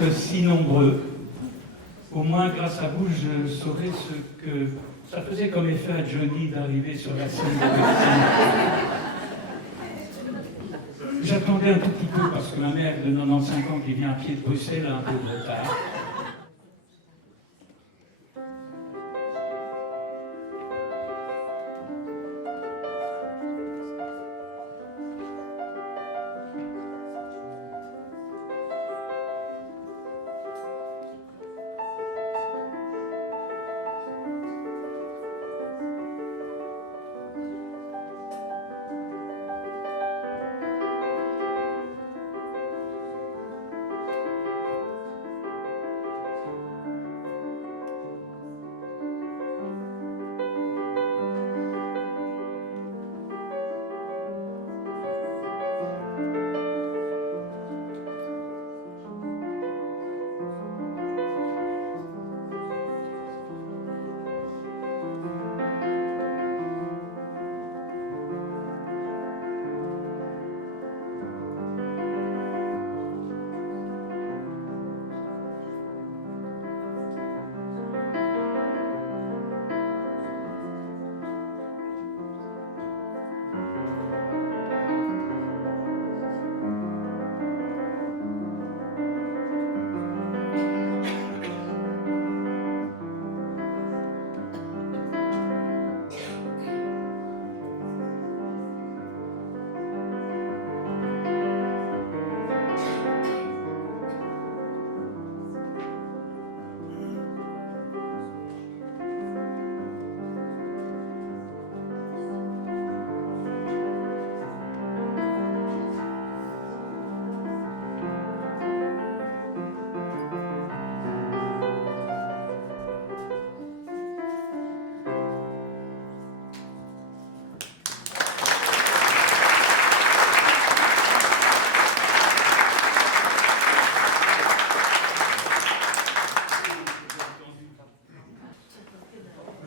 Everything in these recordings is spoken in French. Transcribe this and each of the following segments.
être si nombreux. Au moins, grâce à vous, je saurais ce que ça faisait comme effet à Johnny d'arriver sur la scène de Bruxelles. J'attendais un tout petit peu parce que ma mère de 95 ans qui vient à pied de Bruxelles a un peu de retard.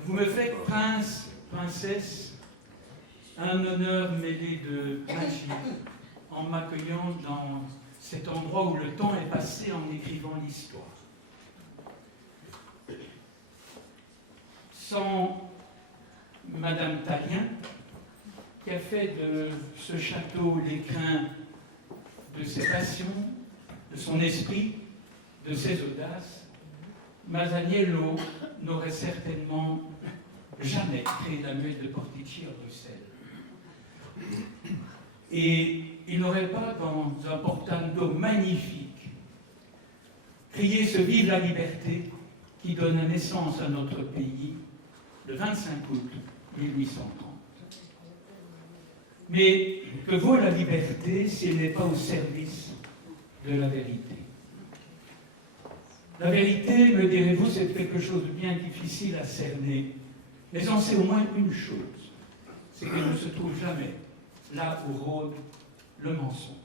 Vous me faites prince, princesse, un honneur mêlé de magie en m'accueillant dans cet endroit où le temps est passé en écrivant l'histoire. Sans Madame Tallien, qui a fait de ce château l'écrin de ses passions, de son esprit, de ses audaces, Masaniello n'aurait certainement jamais créé la muette de Portici à Bruxelles. Et il n'aurait pas, dans un portando magnifique, crié ce Vive la liberté qui donne naissance à notre pays le 25 août 1830. Mais que vaut la liberté si elle n'est pas au service de la vérité? La vérité, me direz-vous, c'est quelque chose de bien difficile à cerner. Mais on sait au moins une chose, c'est qu'elle ne se trouve jamais là où rôde le mensonge.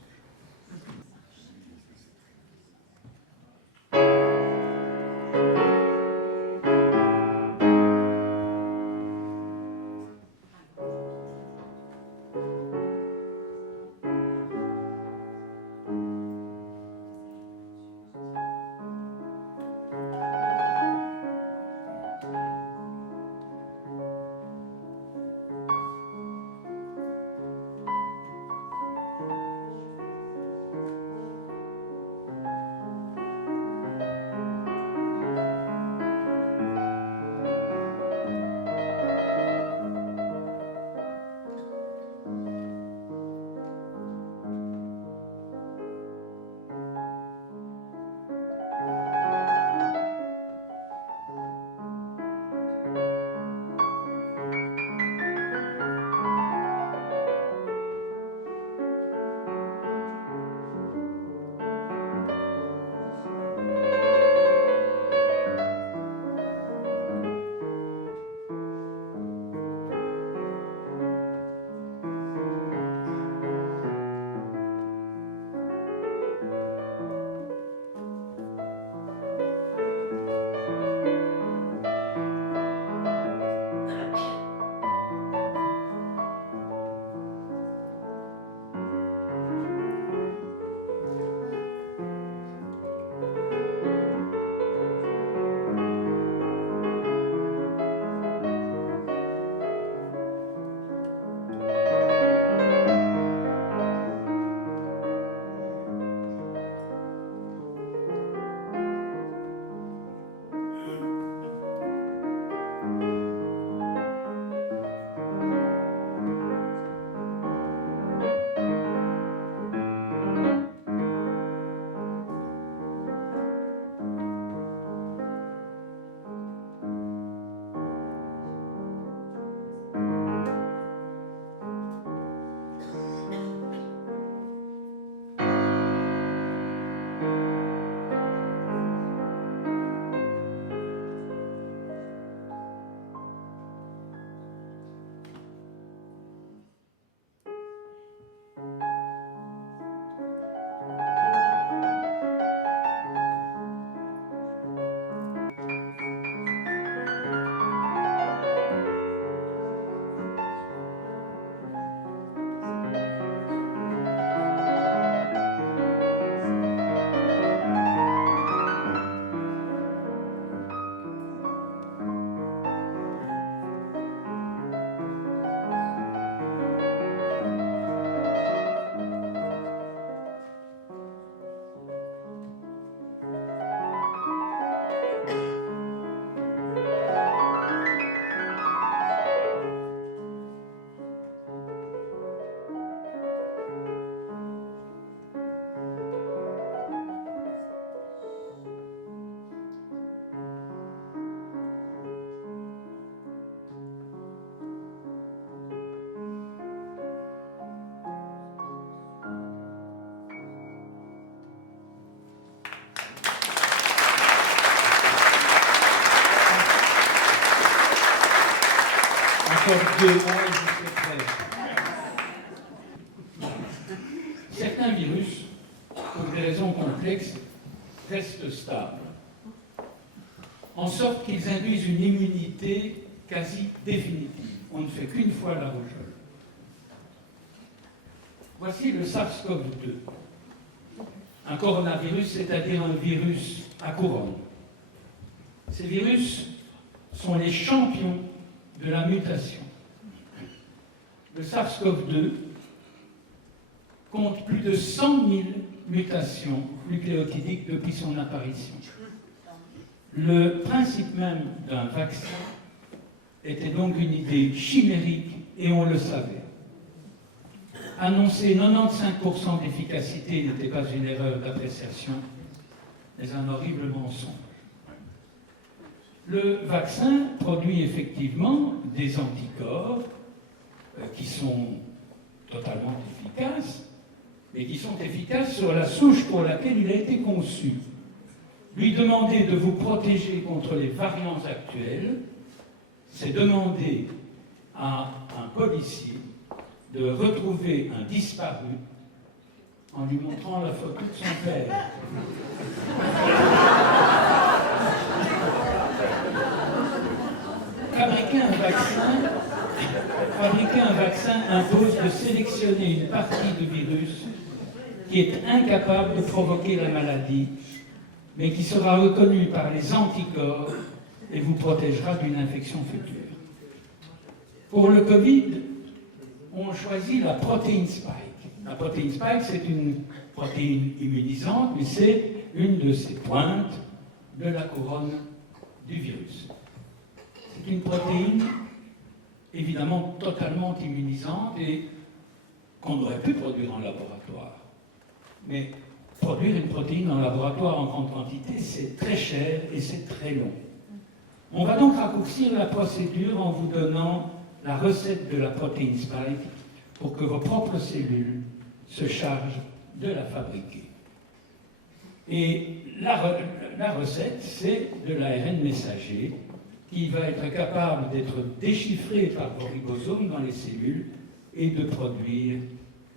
SARS-CoV-2 Certains virus, pour des raisons complexes, restent stables, en sorte qu'ils induisent une immunité quasi définitive. On ne fait qu'une fois la rougeole. Voici le SARS-CoV-2, un coronavirus, c'est-à-dire un virus à couronne. Ces virus sont les champions de la mutation. Le SARS-CoV-2 compte plus de 100 000 mutations nucléotidiques depuis son apparition. Le principe même d'un vaccin était donc une idée chimérique et on le savait. Annoncer 95% d'efficacité n'était pas une erreur d'appréciation, mais un horrible mensonge. Le vaccin produit effectivement des anticorps qui sont totalement efficaces, mais qui sont efficaces sur la souche pour laquelle il a été conçu. Lui demander de vous protéger contre les variants actuels, c'est demander à un policier de retrouver un disparu en lui montrant la photo de son père. Fabriquer un vaccin impose de sélectionner une partie de virus qui est incapable de provoquer la maladie, mais qui sera reconnue par les anticorps et vous protégera d'une infection future. Pour le Covid, on choisit la protéine spike. La protéine spike, c'est une protéine immunisante, mais c'est une de ces pointes de la couronne du virus. C'est une protéine évidemment totalement immunisante et qu'on aurait pu produire en laboratoire. Mais produire une protéine en laboratoire en grande quantité, c'est très cher et c'est très long. On va donc raccourcir la procédure en vous donnant la recette de la protéine spike pour que vos propres cellules se chargent de la fabriquer. Et la recette, c'est de l'ARN messager qui va être capable d'être déchiffré par vos ribosomes dans les cellules et de produire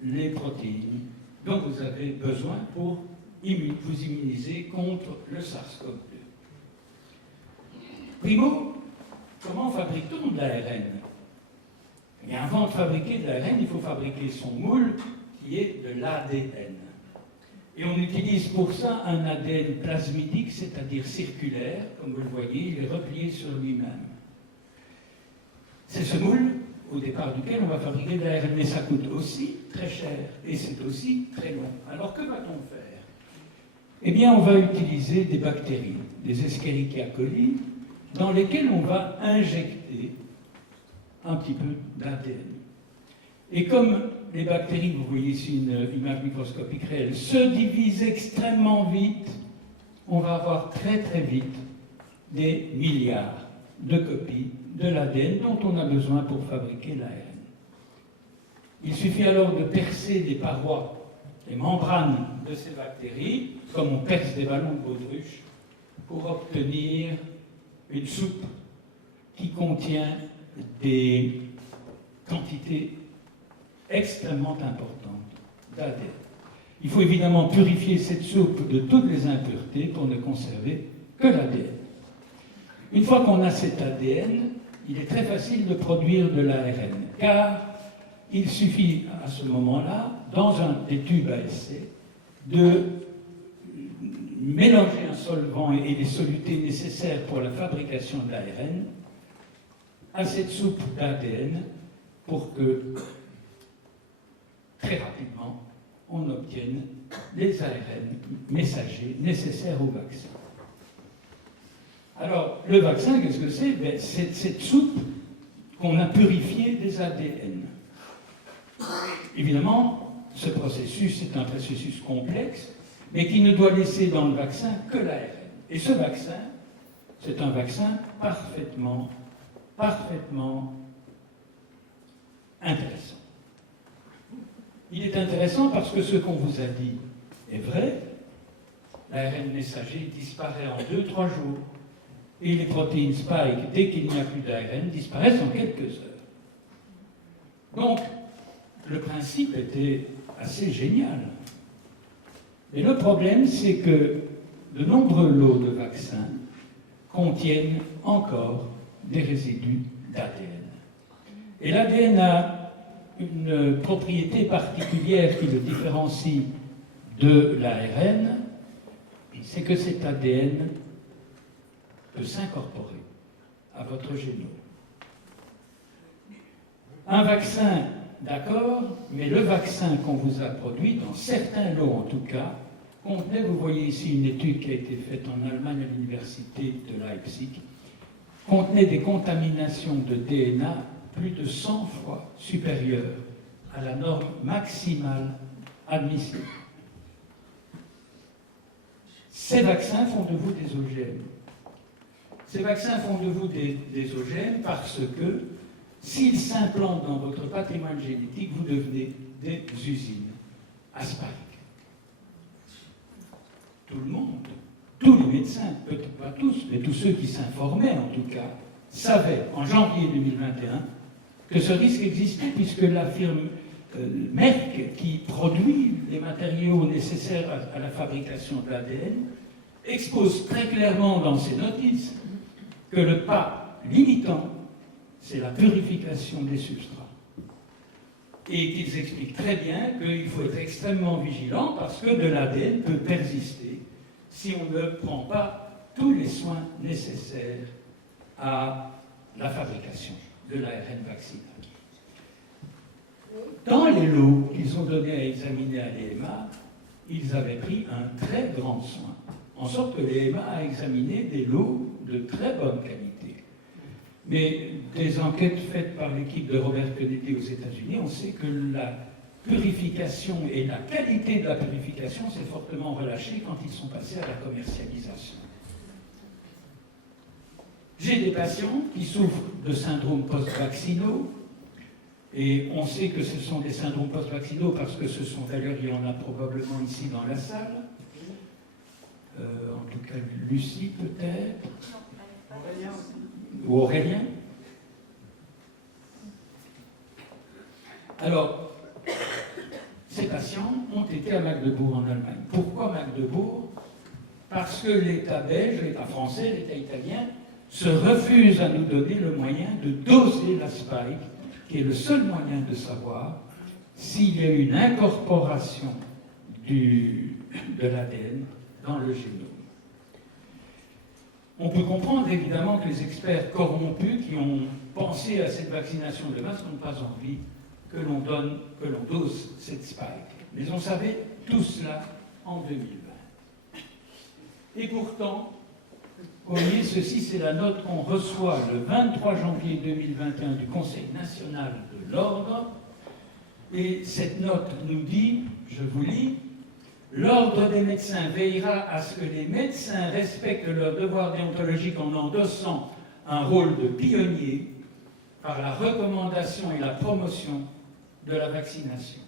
les protéines dont vous avez besoin pour vous immuniser contre le SARS-CoV-2. Primo, comment fabrique-t-on de l'ARN? Et avant de fabriquer de l'ARN, il faut fabriquer son moule qui est de l'ADN. Et on utilise pour ça un ADN plasmidique, c'est-à-dire circulaire, comme vous le voyez, il est replié sur lui-même. C'est ce moule, au départ duquel on va fabriquer de l'ARN, mais ça coûte aussi très cher, et c'est aussi très long. Alors que va-t-on faire? Eh bien, on va utiliser des bactéries, des Escherichia coli, dans lesquelles on va injecter un petit peu d'ADN. Et comme les bactéries, vous voyez ici une image microscopique réelle, se divisent extrêmement vite, on va avoir très très vite des milliards de copies de l'ADN dont on a besoin pour fabriquer l'ARN. Il suffit alors de percer les parois, les membranes de ces bactéries, comme on perce des ballons de baudruche, pour obtenir une soupe qui contient des quantités extrêmement importantes d'ADN. Il faut évidemment purifier cette soupe de toutes les impuretés pour ne conserver que l'ADN. Une fois qu'on a cet ADN, il est très facile de produire de l'ARN, car il suffit à ce moment-là, dans des tubes à essai, de mélanger un solvant et les solutés nécessaires pour la fabrication de l'ARN à cette soupe d'ADN pour que, très rapidement, on obtienne les ARN messagers nécessaires au vaccin. Alors, le vaccin, qu'est-ce que c'est? C'est cette soupe qu'on a purifiée des ADN. Évidemment, ce processus est un processus complexe, mais qui ne doit laisser dans le vaccin que l'ARN. Et ce vaccin, c'est un vaccin parfaitement intéressant. Il est intéressant parce que ce qu'on vous a dit est vrai. L'ARN messager disparaît en 2-3 jours. Et les protéines spike, dès qu'il n'y a plus d'ARN, disparaissent en quelques heures. Donc, le principe était assez génial. Mais le problème, c'est que de nombreux lots de vaccins contiennent encore des résidus d'ADN. Et l'ADN a une propriété particulière qui le différencie de l'ARN, c'est que cet ADN peut s'incorporer à votre génome. Un vaccin, d'accord, mais le vaccin qu'on vous a produit, dans certains lots en tout cas, contenait, vous voyez ici une étude qui a été faite en Allemagne à l'université de Leipzig, contenait des contaminations de DNA plus de 100 fois supérieures à la norme maximale admissible. Ces vaccins font de vous des OGM. Ces vaccins font de vous des OGM parce que s'ils s'implantent dans votre patrimoine génétique, vous devenez des usines à spike. Tout le monde, tous les médecins, peut-être pas tous, mais tous ceux qui s'informaient en tout cas, savaient en janvier 2021 que ce risque existait puisque la firme Merck, qui produit les matériaux nécessaires à la fabrication de l'ADN, expose très clairement dans ses notices que le pas limitant, c'est la purification des substrats. Et qu'ils expliquent très bien qu'il faut être extrêmement vigilant parce que de l'ADN peut persister si on ne prend pas tous les soins nécessaires à la fabrication de l'ARN vaccinal. Dans les lots qu'ils ont donnés à examiner à l'EMA, ils avaient pris un très grand soin, en sorte que l'EMA a examiné des lots de très bonne qualité. Mais des enquêtes faites par l'équipe de Robert Kennedy aux États-Unis, on sait que la purification et la qualité de la purification s'est fortement relâchée quand ils sont passés à la commercialisation. J'ai des patients qui souffrent de syndromes post-vaccinaux, et on sait que ce sont des syndromes post-vaccinaux parce que ce sont, d'ailleurs, il y en a probablement ici dans la salle, en tout cas Lucie peut-être, ou Aurélien. Alors, ces patients ont été à Magdebourg en Allemagne. Pourquoi Magdebourg? Parce que l'État belge, l'État français, l'État italien se refusent à nous donner le moyen de doser la spike, qui est le seul moyen de savoir s'il y a une incorporation de l'ADN dans le génome. On peut comprendre évidemment que les experts corrompus qui ont pensé à cette vaccination de masse n'ont pas envie que l'on dose cette spike. Mais on savait tout cela en 2020. Et pourtant, vous voyez, ceci c'est la note qu'on reçoit le 23 janvier 2021 du Conseil national de l'ordre. Et cette note nous dit, je vous lis, l'ordre des médecins veillera à ce que les médecins respectent leurs devoirs déontologiques en endossant un rôle de pionnier par la recommandation et la promotion de la vaccination.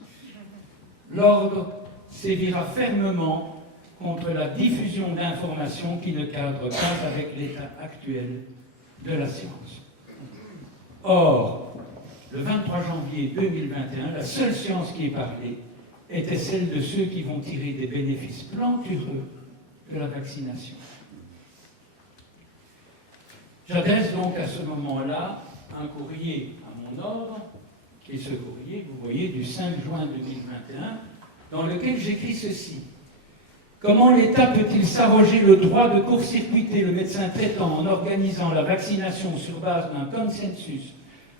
L'ordre sévira fermement contre la diffusion d'informations qui ne cadrent pas avec l'état actuel de la science. Or, le 23 janvier 2021, la seule science qui est parlée était celle de ceux qui vont tirer des bénéfices plantureux de la vaccination. J'adresse donc à ce moment-là un courrier à mon ordre, qui est ce courrier, vous voyez, du 5 juin 2021, dans lequel j'écris ceci. Comment l'État peut-il s'arroger le droit de court-circuiter le médecin traitant en organisant la vaccination sur base d'un consensus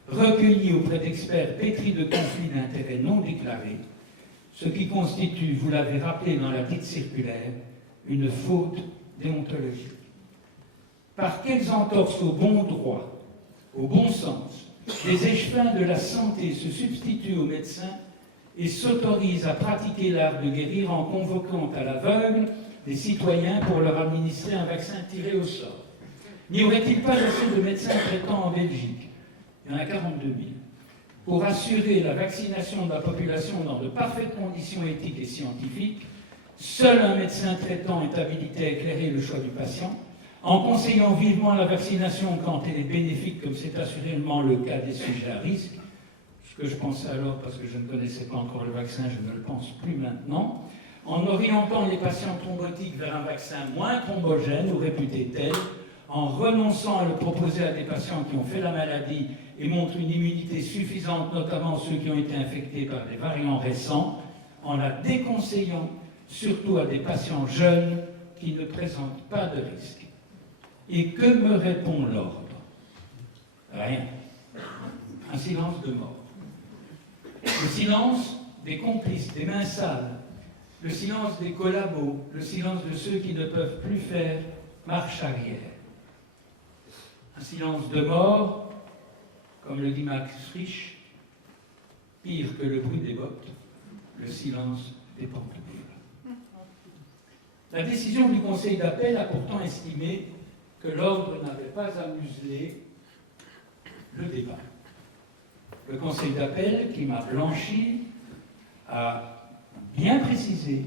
recueilli auprès d'experts pétris de conflits d'intérêts non déclarés, ce qui constitue, vous l'avez rappelé dans la petite circulaire, une faute déontologique? Par quelles entorses au bon droit, au bon sens, les échevins de la santé se substituent aux médecins et s'autorisent à pratiquer l'art de guérir en convoquant à l'aveugle des citoyens pour leur administrer un vaccin tiré au sort? N'y aurait-il pas assez de médecins traitants en Belgique? Il y en a 42 000. Pour assurer la vaccination de la population dans de parfaites conditions éthiques et scientifiques, seul un médecin traitant est habilité à éclairer le choix du patient, en conseillant vivement la vaccination quand elle est bénéfique, comme c'est assurément le cas des sujets à risque, ce que je pensais alors parce que je ne connaissais pas encore le vaccin, je ne le pense plus maintenant, en orientant les patients thrombotiques vers un vaccin moins thrombogène ou réputé tel, en renonçant à le proposer à des patients qui ont fait la maladie et montrent une immunité suffisante, notamment ceux qui ont été infectés par des variants récents, en la déconseillant surtout à des patients jeunes qui ne présentent pas de risque. Et que me répond l'ordre? Rien. Un silence de mort. Le silence des complices, des mains sales, le silence des collabos, le silence de ceux qui ne peuvent plus faire marche arrière. Un silence de mort, comme le dit Max Frisch, pire que le bruit des bottes, le silence des pantoufles. La décision du Conseil d'appel a pourtant estimé que l'ordre n'avait pas à museler le débat. Le Conseil d'appel, qui m'a blanchi, a bien précisé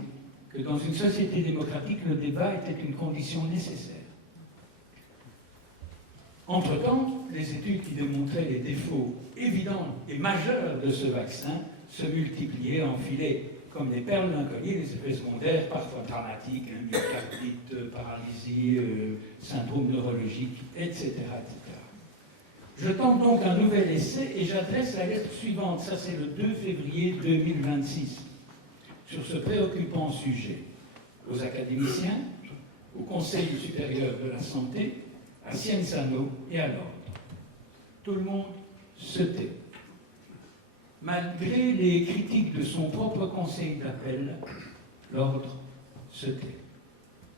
que dans une société démocratique, le débat était une condition nécessaire. Entre-temps, les études qui démontraient les défauts évidents et majeurs de ce vaccin se multipliaient, enfilaient comme des perles d'un collier, les effets secondaires parfois dramatiques, myocardite, paralysie, syndrome neurologique, etc., etc. Je tente donc un nouvel essai et j'adresse la lettre suivante, ça c'est le 2 février 2026, sur ce préoccupant sujet, aux académiciens, au Conseil supérieur de la santé, à Scienzano et à l'ordre. Tout le monde se tait. Malgré les critiques de son propre conseil d'appel, l'ordre se tait.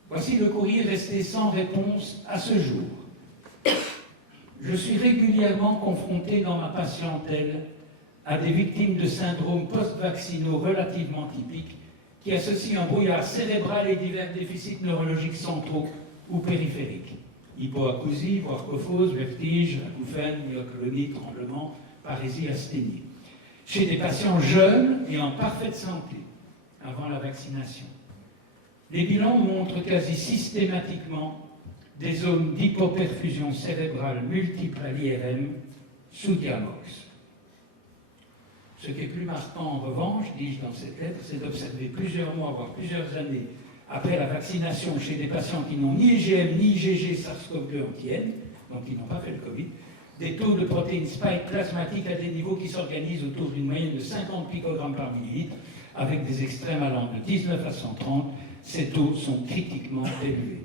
Voici le courrier resté sans réponse à ce jour. Je suis régulièrement confronté dans ma patientèle à des victimes de syndromes post-vaccinaux relativement typiques qui associent un brouillard cérébral et divers déficits neurologiques centraux ou périphériques. Hypoacousie, voire cophose, vertige, acouphène, myoclonie, tremblement, parésie, asthénie. Chez des patients jeunes et en parfaite santé, avant la vaccination. Les bilans montrent quasi systématiquement des zones d'hypoperfusion cérébrale multiple à l'IRM sous Diamox. Ce qui est plus marquant en revanche, dis-je dans cette lettre, c'est d'observer plusieurs mois, voire plusieurs années après la vaccination chez des patients qui n'ont ni IgM ni IgG SARS-CoV-2 antigènes, donc qui n'ont pas fait le Covid, des taux de protéines spike plasmatiques à des niveaux qui s'organisent autour d'une moyenne de 50 picogrammes par millilitre, avec des extrêmes allant de 19 à 130. Ces taux sont critiquement élevés.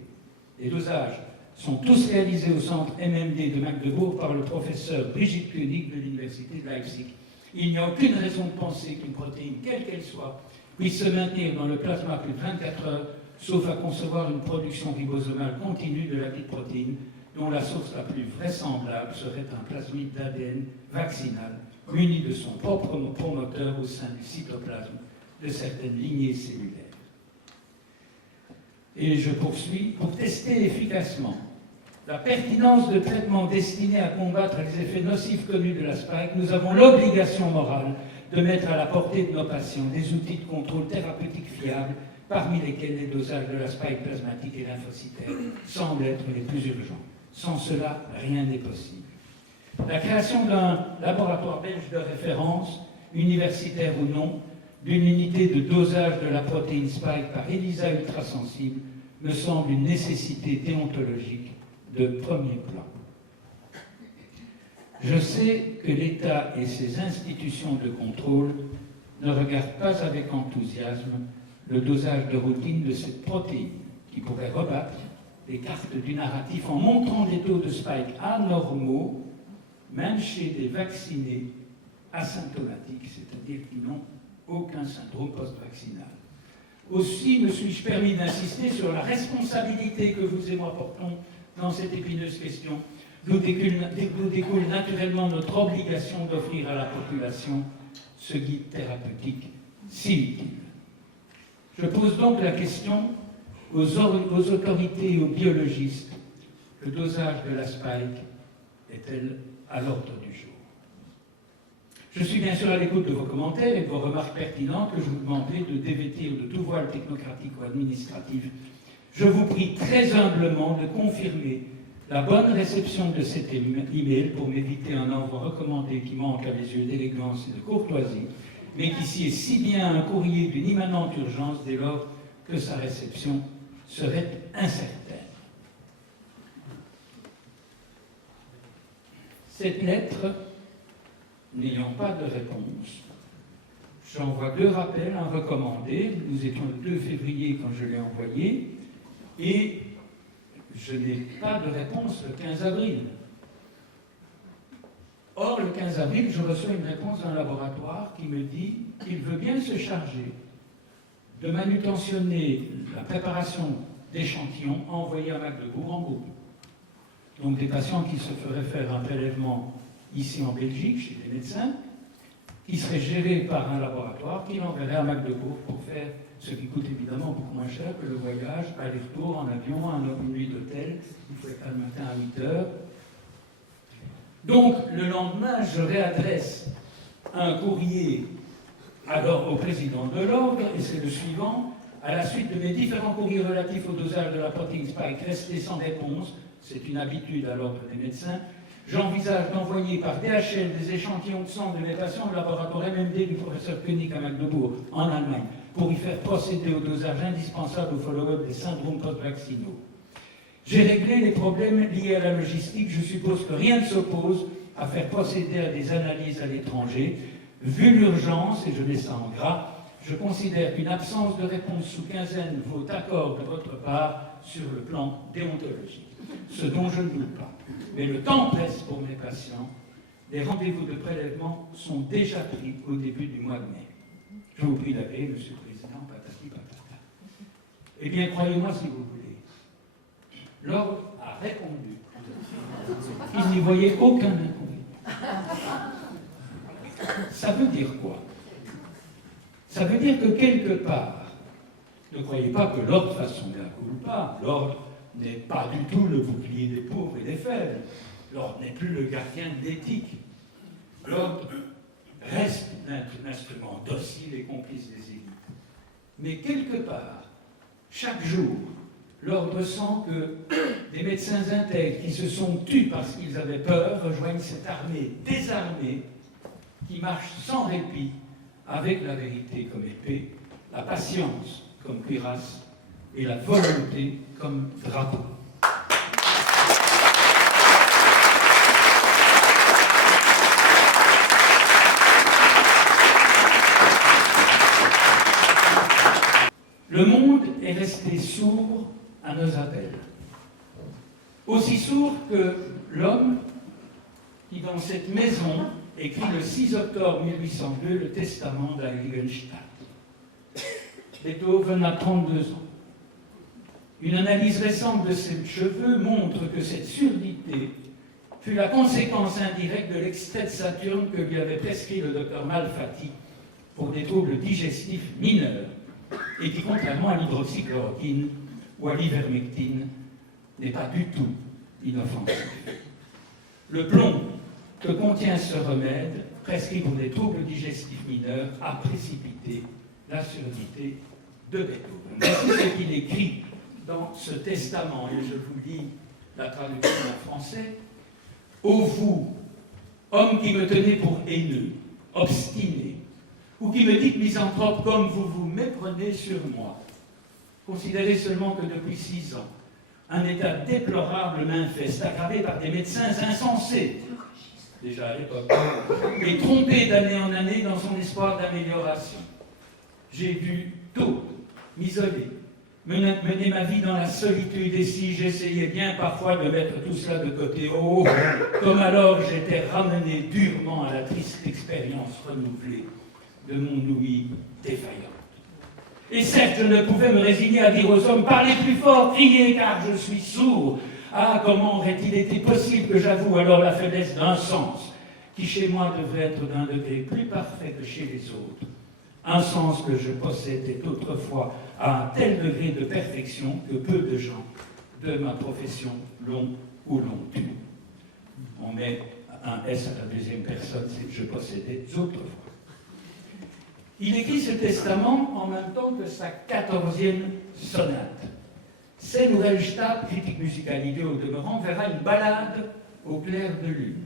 Les dosages sont tous réalisés au centre MMD de Magdebourg par le professeur Brigitte Koenig de l'Université de Leipzig. Il n'y a aucune raison de penser qu'une protéine, quelle qu'elle soit, puisse se maintenir dans le plasma plus de 24 heures, sauf à concevoir une production ribosomale continue de la dite protéine, dont la source la plus vraisemblable serait un plasmide d'ADN vaccinal, muni de son propre promoteur au sein du cytoplasme de certaines lignées cellulaires. Et je poursuis, pour tester efficacement la pertinence de traitements destinés à combattre les effets nocifs connus de la spike, nous avons l'obligation morale de mettre à la portée de nos patients des outils de contrôle thérapeutique fiables, parmi lesquels les dosages de la spike plasmatique et lymphocytaire semblent être les plus urgents. Sans cela, rien n'est possible. La création d'un laboratoire belge de référence, universitaire ou non, d'une unité de dosage de la protéine spike par ELISA ultrasensible me semble une nécessité déontologique de premier plan. Je sais que l'État et ses institutions de contrôle ne regardent pas avec enthousiasme le dosage de routine de cette protéine qui pourrait rebattre les cartes du narratif en montrant des taux de spike anormaux, même chez des vaccinés asymptomatiques, c'est-à-dire qui n'ont aucun syndrome post-vaccinal. Aussi me suis-je permis d'insister sur la responsabilité que vous et moi portons dans cette épineuse question, d'où découle naturellement notre obligation d'offrir à la population ce guide thérapeutique si utile. Je pose donc la question aux autorités et aux biologistes. Le dosage de la spike est-elle à l'ordre du jour? Je suis bien sûr à l'écoute de vos commentaires et de vos remarques pertinentes que je vous demanderai de dévêtir de tout voile technocratique ou administratif. Je vous prie très humblement de confirmer la bonne réception de cet email pour m'éviter un envoi recommandé qui manque à mes yeux d'élégance et de courtoisie, mais qui sied si bien un courrier d'une immanente urgence dès lors que sa réception serait incertaine. Cette lettre, n'ayant pas de réponse, j'envoie 2 rappels, un recommandé, nous étions le 2 février quand je l'ai envoyé, et je n'ai pas de réponse le 15 avril. Or, le 15 avril, je reçois une réponse d'un laboratoire qui me dit qu'il veut bien se charger de manutentionner la préparation d'échantillons envoyés à Magdebourg en groupe. Donc des patients qui se feraient faire un prélèvement ici en Belgique, chez des médecins, qui serait géré par un laboratoire qui l'enverrait à Magdebourg pour faire ce qui coûte évidemment beaucoup moins cher que le voyage, aller-retour en avion, une nuit d'hôtel, il faut être le matin à 8 heures. Donc le lendemain, je réadresse un courrier alors au président de l'ordre, et c'est le suivant: à la suite de mes différents courriers relatifs au dosage de la protéine Spike restés sans réponse, c'est une habitude à l'ordre des médecins, j'envisage d'envoyer par DHL des échantillons de sang de mes patients au laboratoire MMD du professeur Koenig à Magdebourg, en Allemagne, pour y faire procéder au dosage indispensable au follow-up des syndromes post-vaccinaux. J'ai réglé les problèmes liés à la logistique. Je suppose que rien ne s'oppose à faire procéder à des analyses à l'étranger. Vu l'urgence, et je mets ça en gras, je considère qu'une absence de réponse sous quinzaine vaut accord de votre part sur le plan déontologique, ce dont je ne doute pas. Mais le temps presse pour mes patients. Les rendez-vous de prélèvement sont déjà pris au début du mois de mai. Je vous prie d'agréer, Monsieur le Président, patati patata. Eh bien, croyez-moi si vous voulez, l'ordre a répondu. Il n'y voyait aucun inconvénient. Ça veut dire quoi? Ça veut dire que quelque part, ne croyez pas que l'ordre fasse son mea culpa. L'ordre n'est pas du tout le bouclier des pauvres et des faibles. L'ordre n'est plus le gardien de l'éthique. L'ordre reste un instrument docile et complice des élites. Mais quelque part, chaque jour, l'ordre sent que des médecins intègres qui se sont tus parce qu'ils avaient peur rejoignent cette armée désarmée qui marche sans répit avec la vérité comme épée, la patience comme cuirasse et la volonté comme drapeau. Le monde est resté sourd à nos appels. Aussi sourd que l'homme qui, dans cette maison, écrit le 6 octobre 1802 le testament d'Heiligenstadt. Beethoven a 32 ans. Une analyse récente de ses cheveux montre que cette surdité fut la conséquence indirecte de l'extrait de Saturne que lui avait prescrit le docteur Malfatti pour des troubles digestifs mineurs et qui, contrairement à l'hydroxychloroquine ou à l'ivermectine, n'est pas du tout inoffensif. Le plomb que contient ce remède, prescrit pour des troubles digestifs mineurs, a précipité la surdité de Beethoven. Voici ce qu'il écrit dans ce testament, et je vous lis la traduction en français. « Ô vous, homme qui me tenez pour haineux, obstiné, ou qui me dites misanthrope comme vous vous méprenez sur moi, considérez seulement que depuis 6 ans, un état déplorable m'infeste, aggravé par des médecins insensés, déjà à l'époque, et trompé d'année en année dans son espoir d'amélioration. J'ai dû tôt m'isoler, mener ma vie dans la solitude, et si j'essayais bien parfois de mettre tout cela de côté, oh, comme alors j'étais ramené durement à la triste expérience renouvelée de mon ouïe défaillante. Et certes, je ne pouvais me résigner à dire aux hommes, parlez plus fort, criez, car je suis sourd. Ah, comment aurait-il été possible que j'avoue alors la faiblesse d'un sens, qui chez moi devrait être d'un degré plus parfait que chez les autres. Un sens que je possédais autrefois à un tel degré de perfection que peu de gens de ma profession l'ont ou l'ont eu. On met un S à la deuxième personne, c'est que je possédais autrefois. Il écrit ce testament en même temps que sa 14e sonate. Ces nouvelles Stab, critique musicale idée au demeurant, verra une balade au clair de lune,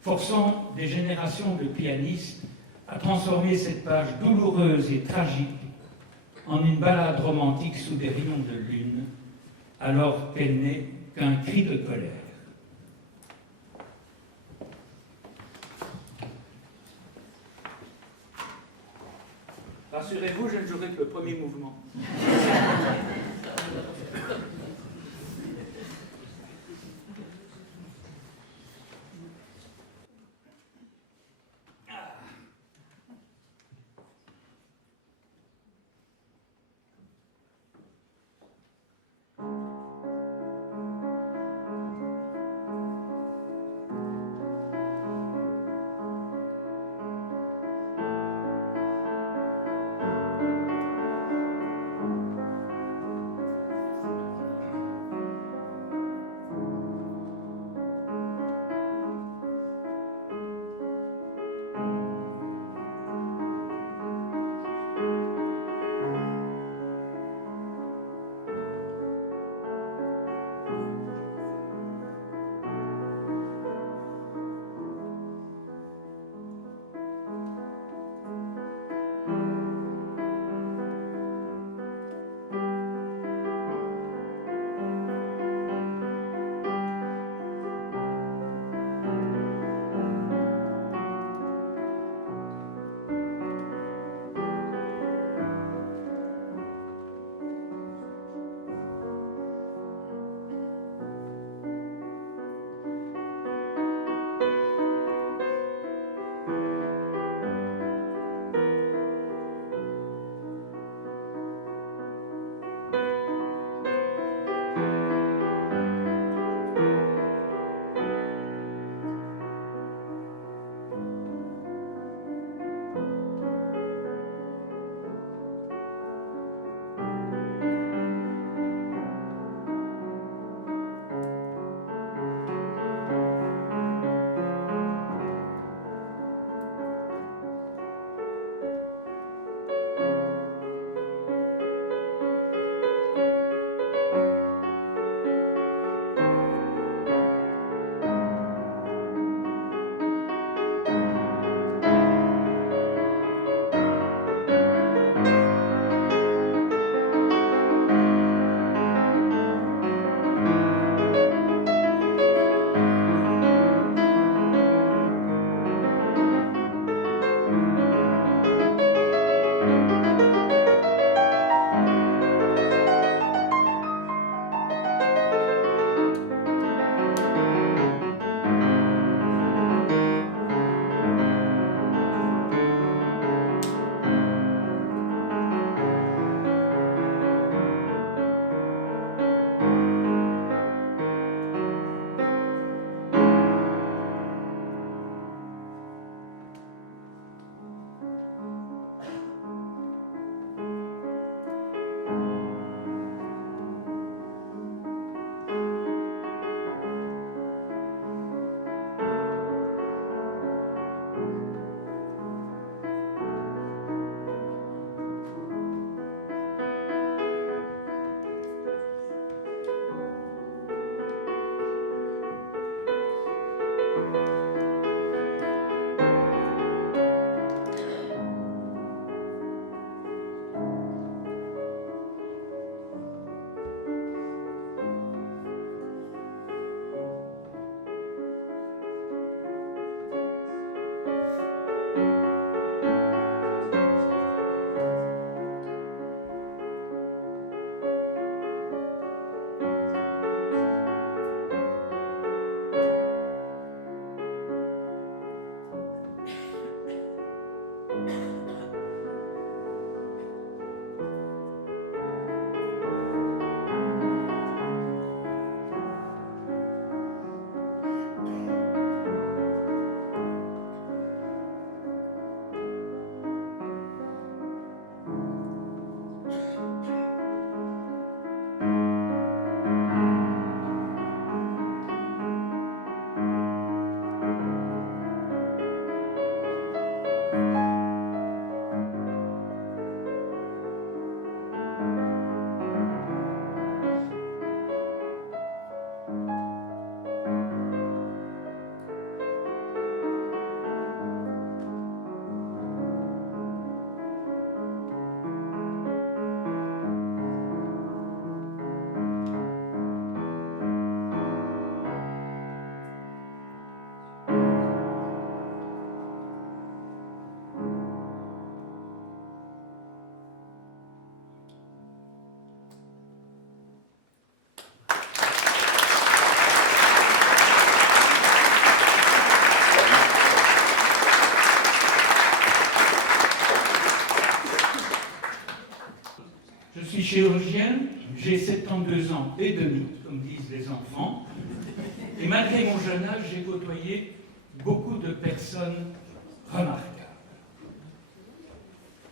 forçant des générations de pianistes à transformer cette page douloureuse et tragique en une balade romantique sous des rayons de lune, alors qu'elle n'est qu'un cri de colère. Rassurez-vous, je ne jouerai que le premier mouvement. chirurgien, j'ai 72 ans et demi, comme disent les enfants, et malgré mon jeune âge, j'ai côtoyé beaucoup de personnes remarquables.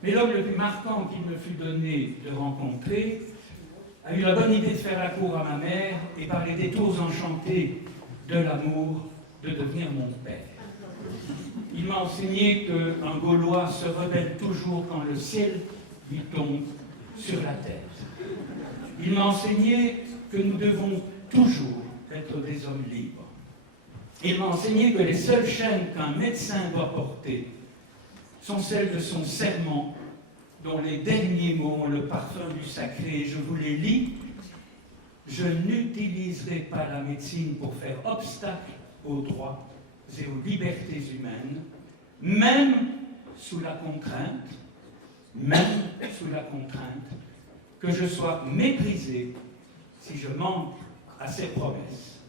Mais l'homme le plus marquant qu'il me fut donné de rencontrer a eu la bonne idée de faire la cour à ma mère et par les détours enchantés de l'amour de devenir mon père. Il m'a enseigné qu'un Gaulois se rebelle toujours quand le ciel lui tombe sur la tête. Il m'a enseigné que nous devons toujours être des hommes libres. Il m'a enseigné que les seules chaînes qu'un médecin doit porter sont celles de son serment, dont les derniers mots ont le parfum du sacré. Je vous les lis. Je n'utiliserai pas la médecine pour faire obstacle aux droits et aux libertés humaines, même sous la contrainte, que je sois méprisé si je manque à ces promesses.